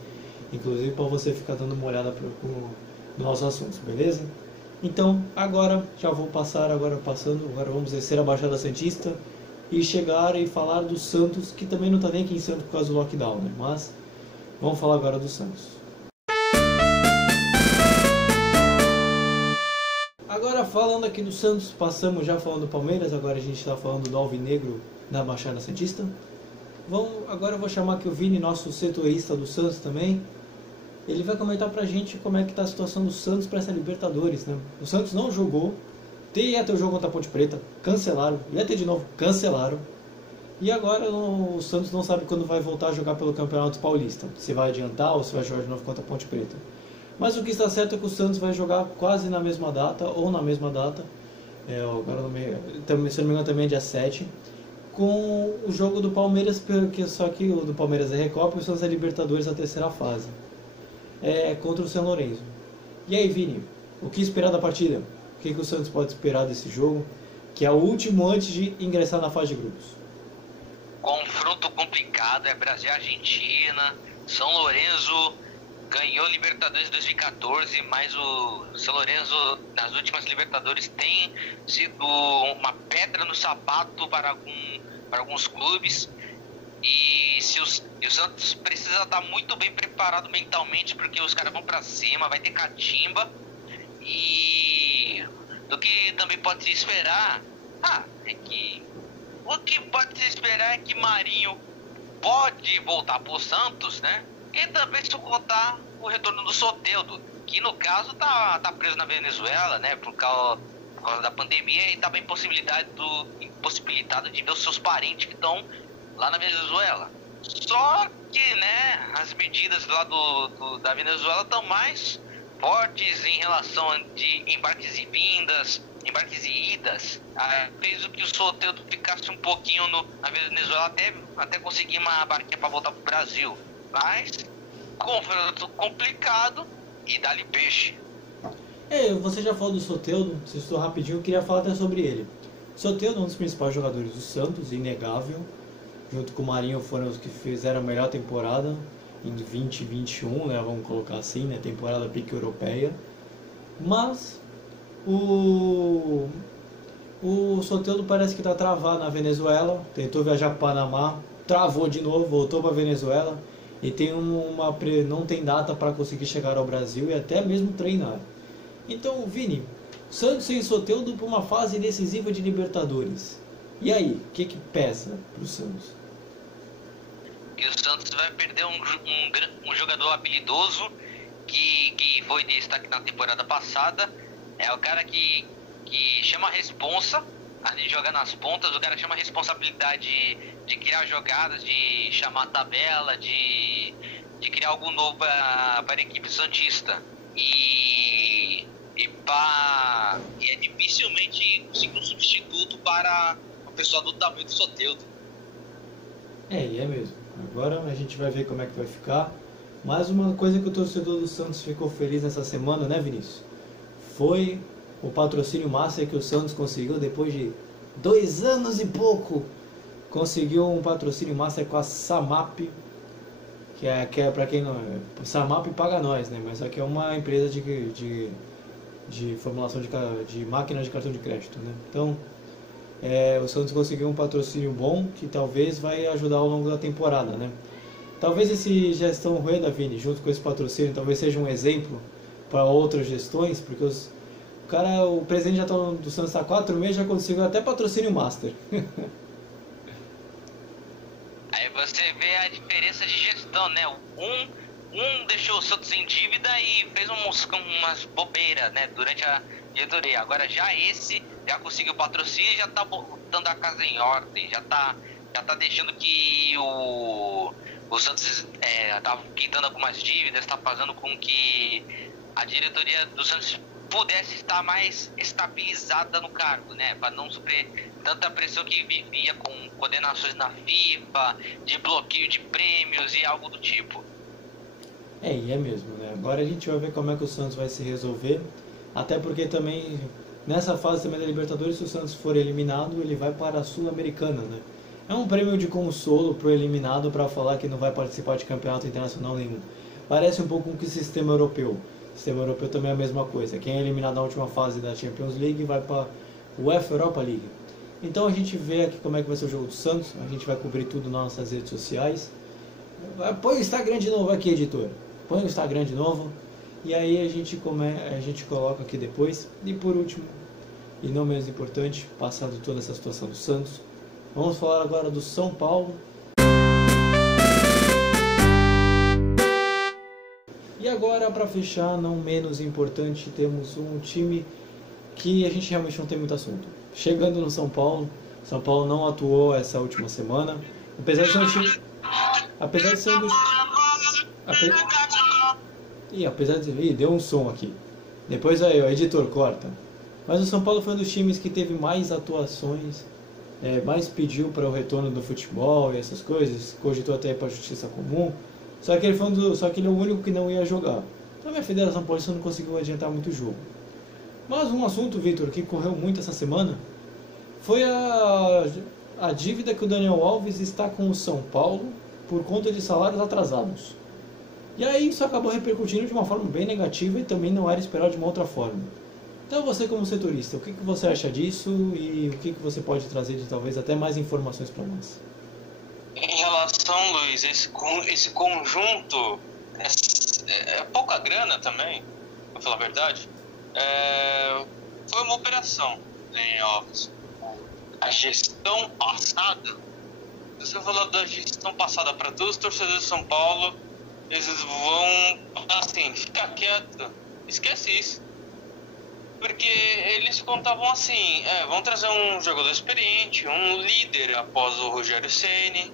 inclusive para você ficar dando uma olhada nos nossos assuntos, beleza? Então, agora vamos descer a Baixada Santista e chegar e falar do Santos, que também não está nem aqui em Santos por causa do lockdown, né? Mas vamos falar agora do Santos. Agora falando aqui do Santos, passamos já falando do Palmeiras, agora a gente está falando do Alvinegro na Baixada Santista. Agora eu vou chamar aqui o Vini, nosso setorista do Santos também. Ele vai comentar pra gente como é que tá a situação do Santos para essa Libertadores, né? O Santos não jogou, ia ter o jogo contra a Ponte Preta, cancelaram, ia ter de novo, cancelaram. E agora o Santos não sabe quando vai voltar a jogar pelo Campeonato Paulista, se vai adiantar ou se vai jogar de novo contra a Ponte Preta. Mas o que está certo é que o Santos vai jogar quase na mesma data, ou na mesma data, agora se não me engano também é dia 7, com o jogo do Palmeiras, só que o do Palmeiras é Recopa e o Santos é Libertadores a terceira fase. Contra o São Lourenço. E aí, Vini, o que esperar da partida? O que o Santos pode esperar desse jogo, que é o último antes de ingressar na fase de grupos? Confronto complicado, Brasil e Argentina. São Lourenço ganhou Libertadores 2014, mas o São Lourenço nas últimas Libertadores tem sido uma pedra no sapato para alguns clubes. E o Santos precisa estar muito bem preparado mentalmente, porque os caras vão pra cima, vai ter catimba. E do que também pode se esperar. O que pode se esperar é que Marinho pode voltar pro Santos, né? E também se contar o retorno do Soteldo, que no caso tá preso na Venezuela, né? Por causa da pandemia, e tá bem impossibilitado de ver os seus parentes que estão lá na Venezuela. Só que, né, as medidas lá da Venezuela estão mais fortes em relação de embarques e vindas, embarques e idas. Fez o que o Soteldo ficasse um pouquinho na Venezuela até conseguir uma barquinha para voltar pro Brasil. Mas, confronto complicado e dá-lhe peixe. Você já falou do Soteldo, se estou rapidinho, eu queria falar até sobre ele. Soteldo é um dos principais jogadores do Santos, inegável. Junto com o Marinho foram os que fizeram a melhor temporada em 2021, né, vamos colocar assim, né, temporada pique europeia. Mas o Soteldo parece que está travado na Venezuela, tentou viajar para o Panamá, travou de novo, voltou para a Venezuela e não tem data para conseguir chegar ao Brasil e até mesmo treinar. Então, Vini, Santos sem Soteldo para uma fase decisiva de Libertadores. E aí, o que pesa para o Santos? E o Santos vai perder um jogador habilidoso que foi destaque na temporada passada. É o cara que chama a responsa, além de jogar nas pontas, o cara chama a responsabilidade de criar jogadas, de chamar a tabela, de criar algo novo para a equipe santista. E é dificilmente conseguir um substituto para uma pessoa do tamanho do Soteldo. E é mesmo. Agora a gente vai ver como é que vai ficar. Mais uma coisa que o torcedor do Santos ficou feliz nessa semana, né, Vinícius? Foi o patrocínio Master que o Santos conseguiu depois de 2 anos e pouco. Conseguiu um patrocínio Master com a Samap, que é para quem não... Samap paga nós, né? Mas aqui é uma empresa de formulação de máquinas de cartão de crédito, né? Então, o Santos conseguiu um patrocínio bom que talvez vai ajudar ao longo da temporada, né? Talvez esse gestão Rueda, Vini, junto com esse patrocínio, talvez seja um exemplo para outras gestões, porque o presidente já do Santos há 4 meses, já conseguiu até patrocínio Master. Aí você vê a diferença de gestão, né? Um deixou o Santos em dívida e fez umas bobeiras, né, durante a diretoria. Agora esse já conseguiu patrocínio e já tá botando a casa em ordem, já tá deixando que o Santos tá quitando algumas dívidas, tá fazendo com que a diretoria do Santos pudesse estar mais estabilizada no cargo, né, para não sofrer tanta pressão que vivia com condenações na FIFA, de bloqueio de prêmios e algo do tipo. E é mesmo, né? Agora a gente vai ver como é que o Santos vai se resolver, até porque também, nessa fase também da Libertadores, se o Santos for eliminado, ele vai para a Sul-Americana, né? É um prêmio de consolo pro eliminado para falar que não vai participar de campeonato internacional nenhum. Parece um pouco com o sistema europeu. O sistema europeu também é a mesma coisa. Quem é eliminado na última fase da Champions League vai para o UEFA Europa League. Então a gente vê aqui como é que vai ser o jogo do Santos, a gente vai cobrir tudo nas nossas redes sociais. Põe o Instagram de novo aqui, editor. Põe o Instagram de novo e aí a gente coloca aqui depois. E por último, e não menos importante, passado toda essa situação do Santos, vamos falar agora do São Paulo. E agora, para fechar, não menos importante, temos um time que a gente realmente não tem muito assunto. Chegando no São Paulo não atuou essa última semana, apesar de ser um time... deu um som aqui. Depois aí, o editor corta. Mas o São Paulo foi um dos times que teve mais atuações, mais pediu para o retorno do futebol e essas coisas, cogitou até para a Justiça Comum. Só que ele é o único que não ia jogar. Então a Federação Paulista não conseguiu adiantar muito o jogo. Mas um assunto, Vitor, que correu muito essa semana foi a dívida que o Daniel Alves está com o São Paulo por conta de salários atrasados. E aí isso acabou repercutindo de uma forma bem negativa e também não era esperado de uma outra forma. Então você como setorista, o que você acha disso e o que você pode trazer de talvez até mais informações para nós? Em relação, Luiz, esse conjunto é pouca grana também, pra falar a verdade. foi uma operação, Daniel Alves. A gestão passada, se você falar da gestão passada para todos os torcedores de São Paulo, eles vão, assim, ficar quieto, esquece isso. Porque eles contavam assim, vão trazer um jogador experiente, um líder após o Rogério Ceni,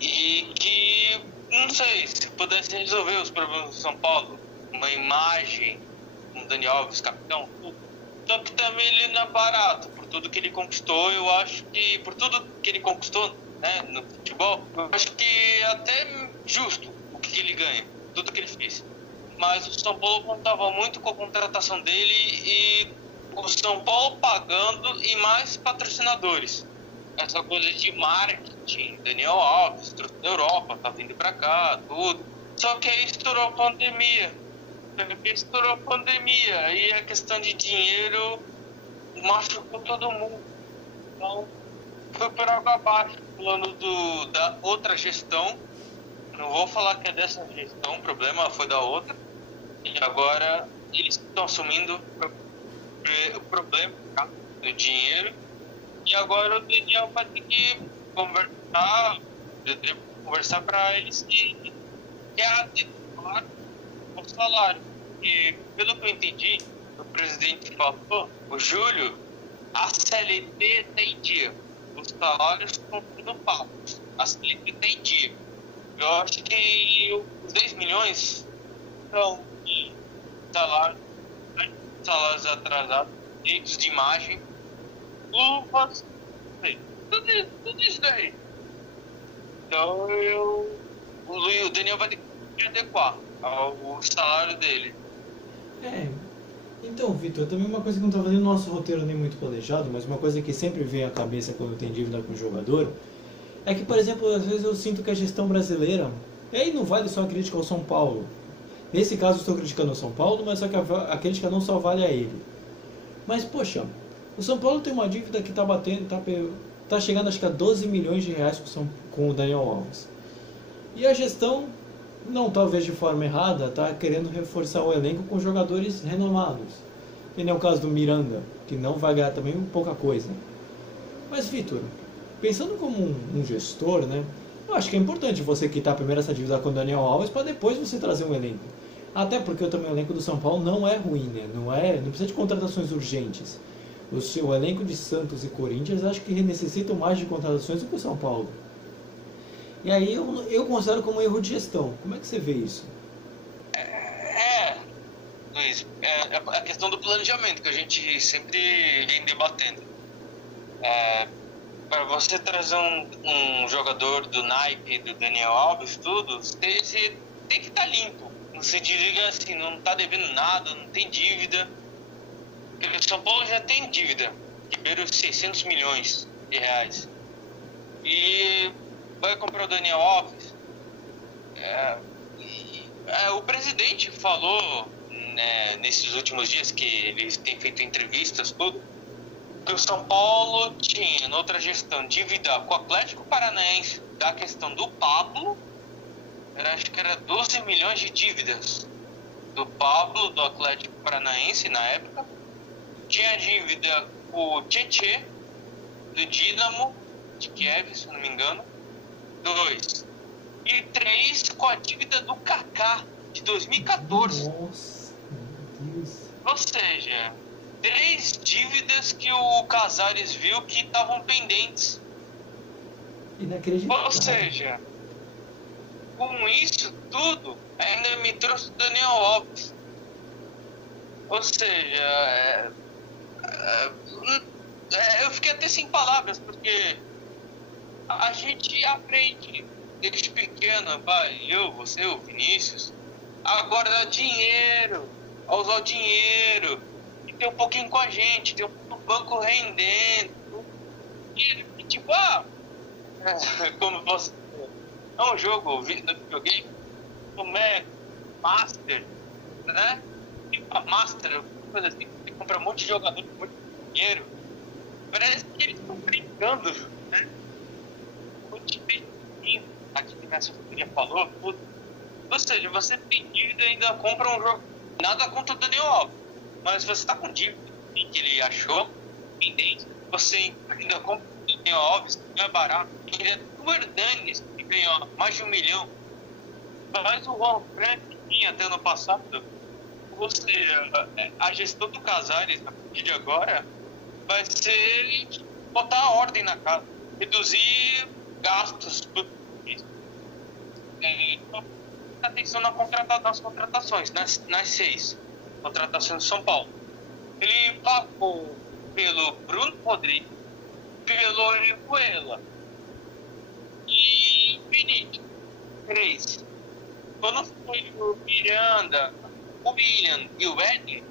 e que, não sei, se pudesse resolver os problemas do São Paulo, uma imagem, um Daniel Alves, capitão, tudo. Só que também ele não é barato, por tudo que ele conquistou, eu acho que, por tudo que ele conquistou, né, no futebol, eu acho que é até justo o que ele ganha, tudo que ele fez. Mas o São Paulo contava muito com a contratação dele e o São Paulo pagando e mais patrocinadores. Essa coisa de marketing, Daniel Alves, trouxe da Europa, tá vindo pra cá, tudo. Só que aí estourou a pandemia. Aí a questão de dinheiro machucou todo mundo. Então, foi por água abaixo. Falando da outra gestão, não vou falar que é dessa gestão, o problema foi da outra. E agora eles estão assumindo o problema, tá? Do dinheiro. E agora o Daniel vai ter que conversar para eles que é adequar o salário. E pelo que eu entendi, o presidente falou, o Júlio, a CLT está em dia. Os salários estão tudo pagos. A CLT está em dia. Eu acho que os 10 milhões são de salários atrasados, direitos de imagem, luvas, tudo isso daí. Então o Daniel vai ter que adequar ao salário dele. Então, Vitor, também uma coisa que não estava nem no nosso roteiro nem muito planejado, mas uma coisa que sempre vem à cabeça quando tem dívida com o jogador, é que, por exemplo, às vezes eu sinto que a gestão brasileira, e aí não vale só a crítica ao São Paulo. Nesse caso estou criticando o São Paulo, mas só que a crítica não só vale a ele. Mas, poxa, o São Paulo tem uma dívida que está batendo, tá chegando acho que a 12 milhões de reais com o Daniel Alves. E a gestão, não talvez de forma errada, está querendo reforçar o elenco com jogadores renomados. E nem o caso do Miranda, que não vai ganhar também pouca coisa. Mas, Vitor, pensando como um gestor, né, eu acho que é importante você quitar primeiro essa dívida com o Daniel Alves para depois você trazer um elenco. Até porque também o elenco do São Paulo não é ruim, né? Não precisa de contratações urgentes. O seu elenco de Santos e Corinthians acho que necessitam mais de contratações do que o São Paulo. E aí eu considero como um erro de gestão. Como é que você vê isso? Luiz, é a questão do planejamento que a gente sempre vem debatendo. Para você trazer um jogador do naipe do Daniel Alves, tudo, você tem que estar limpo. Não se diga assim, não está devendo nada, não tem dívida. Porque o São Paulo já tem dívida, que beira os 600 milhões de reais. E vai comprar o Daniel Alves. O presidente falou, né, nesses últimos dias que eles têm feito entrevistas, tudo, que o São Paulo tinha, na outra gestão, dívida com o Atlético Paranaense da questão do Pablo. Acho que era 12 milhões de dívidas do Pablo, do Atlético Paranaense na época. Tinha dívida com o Tietê, do Dínamo de Kiev, se não me engano. 2. E 3 com a dívida do Kaká, de 2014. Nossa, meu Deus. Ou seja, 3 dívidas que o Casares viu que estavam pendentes. Inacreditável. Ou seja, com isso tudo, ainda me trouxe o Daniel Alves. Ou seja, eu fiquei até sem palavras, porque a gente aprende desde pequeno, você, o Vinícius, a guardar dinheiro, a usar o dinheiro, e ter um pouquinho com a gente, ter um banco rendendo, e tipo, como você, é um jogo no videogame, como é Master, né? Tipo a Master, coisa assim, você compra um monte de jogador com muito dinheiro, parece que eles estão brincando, né? O time aqui que nessa família falou, tudo. Ou seja, você tem dívida e ainda compra um jogo. Nada contra o Daniel Alves, mas você está com dívida. que ele achou, pendente. Você ainda compra o Daniel Alves, não é barato. Ainda o Hernanes, que ganhou mais de 1 milhão. Mas o Juan Fran, que tinha até ano passado, a gestão do Casares a partir de agora vai ser botar a ordem na casa, reduzir gastos. Atenção nas contratações, nas 6 contratações de São Paulo. Ele pagou pelo Bruno Rodrigues, pelo Orejuela e Benítez, 3. Quando foi o Miranda, o William e o Ed,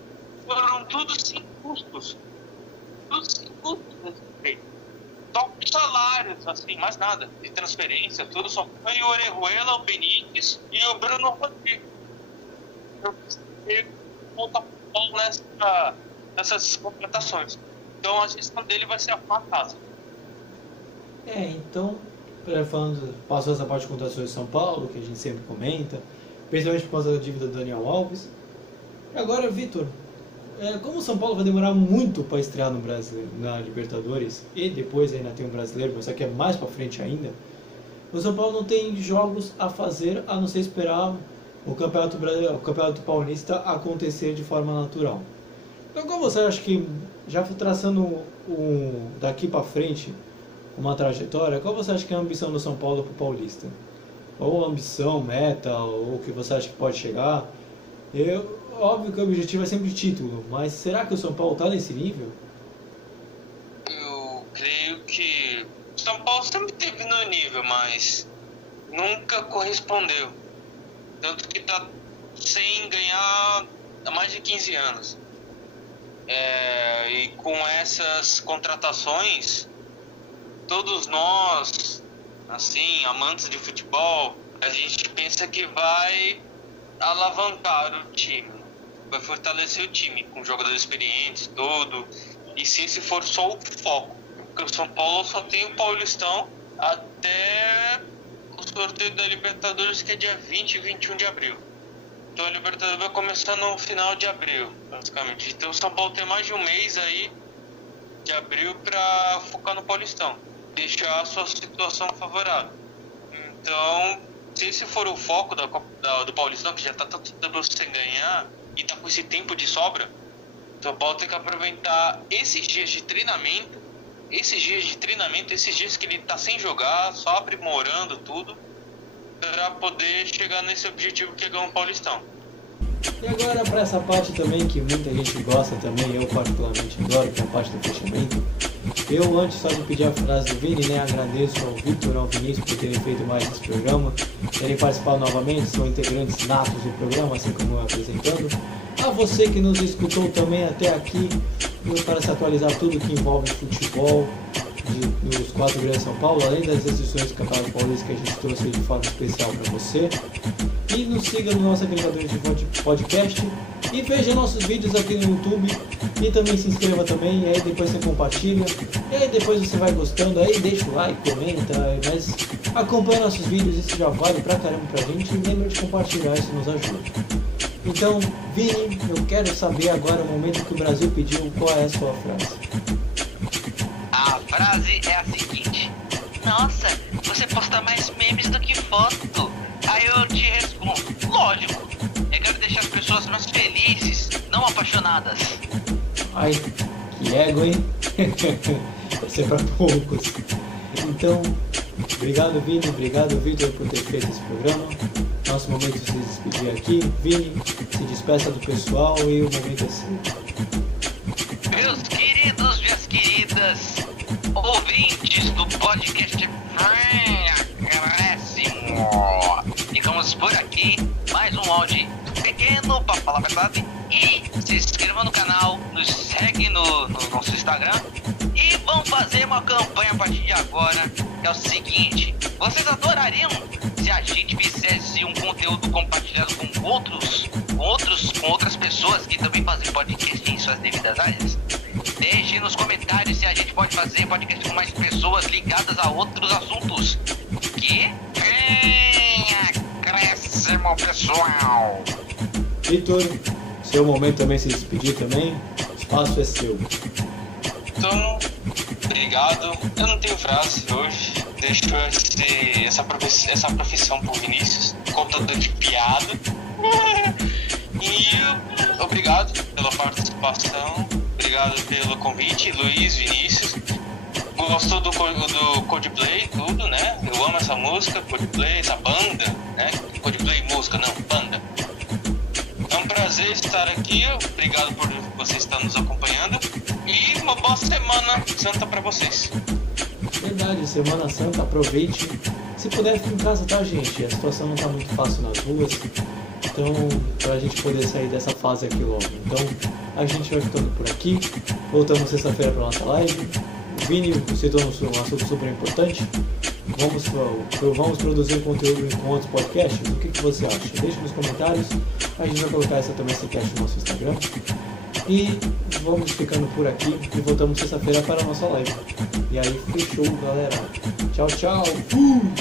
foram todos sem custos. Todos sem custos. Só com salários, assim, mais nada. De transferência, tudo só foi o Orejuela, o Benítez e o Bruno Rodrigues. Eu preciso voltar nessas contratações. Então a gestão dele vai ser uma casa. Então, passou essa parte de contratações de São Paulo, que a gente sempre comenta, principalmente por causa da dívida do Daniel Alves. E agora, Vitor, como o São Paulo vai demorar muito para estrear no Brasil, na Libertadores, e depois ainda tem o Brasileiro, mas só que é mais para frente ainda, o São Paulo não tem jogos a fazer a não ser esperar o Campeonato Paulista acontecer de forma natural. Então, como você acha que, já traçando daqui para frente uma trajetória, qual você acha que é a ambição do São Paulo para o Paulista? Ou ambição, meta, ou o que você acha que pode chegar? Óbvio que o objetivo é sempre título, mas será que o São Paulo está nesse nível? Eu creio que o São Paulo sempre esteve no nível, mas nunca correspondeu. Tanto que está sem ganhar há mais de 15 anos. E com essas contratações, todos nós, assim, amantes de futebol, a gente pensa que vai alavancar o time, vai fortalecer o time com jogadores experientes, tudo. E se esse for só o foco, porque o São Paulo só tem o Paulistão até o sorteio da Libertadores, que é dia 20 e 21 de abril. Então a Libertadores vai começar no final de abril, basicamente. Então o São Paulo tem mais de um mês aí de abril para focar no Paulistão, deixar a sua situação favorável. Então, se esse for o foco do Paulistão, que já está tanto tempo sem ganhar e está com esse tempo de sobra, o São Paulo tem que aproveitar esses dias de treinamento, esses dias que ele está sem jogar, só aprimorando tudo, para poder chegar nesse objetivo que é ganhar um Paulistão. E agora para essa parte também que muita gente gosta também, eu particularmente adoro, que é a parte do fechamento. Eu, antes só de pedir a frase do Vini, né, agradeço ao Vitor e ao Vinícius por terem feito mais esse programa, terem participado novamente, são integrantes natos do programa, assim como eu apresentando. A você que nos escutou também até aqui, para se atualizar tudo que envolve futebol dos 4 grandes São Paulo, além das decisões do Campeonato Paulista que a gente trouxe de forma especial para você. E nos siga no nosso agregador de podcast e veja nossos vídeos aqui no YouTube e também se inscreva também, e aí depois você compartilha, e aí depois você vai gostando, aí deixa o like, comenta, mas acompanha nossos vídeos, isso já vale pra caramba pra gente, e lembra de compartilhar, isso nos ajuda. Então, Vini, eu quero saber agora o momento que o Brasil pediu, qual é a sua frase? A frase é a seguinte: nossa, você posta mais memes do que foto. Aí eu te respondo: lógico, eu quero deixar as pessoas mais felizes, não apaixonadas. Ai, que ego, hein? Vai ser pra poucos. Então, obrigado Vini, obrigado Vitor por ter feito esse programa. Nosso momento de se despedir aqui. Vini, se despeça do pessoal e o momento é seu. Meus queridos, minhas queridas ouvintes do podcast Acréscimo, ficamos por aqui, mais um áudio pequeno para falar a verdade, e se inscreva no canal, nos segue no nosso Instagram e vamos fazer uma campanha a partir de agora, que é o seguinte: vocês adorariam se a gente fizesse um conteúdo compartilhado com outras pessoas que também fazem podcast em suas devidas áreas? Deixe nos comentários se a gente pode fazer podcast com mais pessoas ligadas a outros assuntos. Que acréscimo, pessoal! Vitor, seu momento também se despedir também. espaço é seu. Então, obrigado. Eu não tenho frase hoje. Deixo essa profissão pro Vinícius, contador de piada. E obrigado pela participação. Obrigado pelo convite, Luiz, Vinícius. Gostou do Coldplay, tudo, né? Eu amo essa música, Coldplay, essa banda, né? Coldplay música, não, banda. É um prazer estar aqui, obrigado por vocês estar nos acompanhando e uma boa semana santa para vocês. Verdade, Semana Santa, aproveite. Se puder, fique em casa, tá, gente? A situação não tá muito fácil nas ruas, então, pra gente poder sair dessa fase aqui logo. Então, a gente vai ficando por aqui, voltamos sexta-feira pra nossa live. Vini, você citou um assunto super importante. Vamos produzir conteúdo com outros podcasts? O que você acha? Deixe nos comentários. A gente vai colocar essa cast no nosso Instagram. E vamos ficando por aqui e voltamos sexta-feira para a nossa live. E aí, fechou, galera. Tchau, tchau.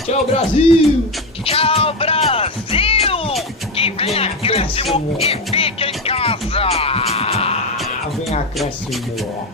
Tchau, Brasil! Tchau, Brasil! Que venha acréscimo e fique em casa! Vem acréscimo.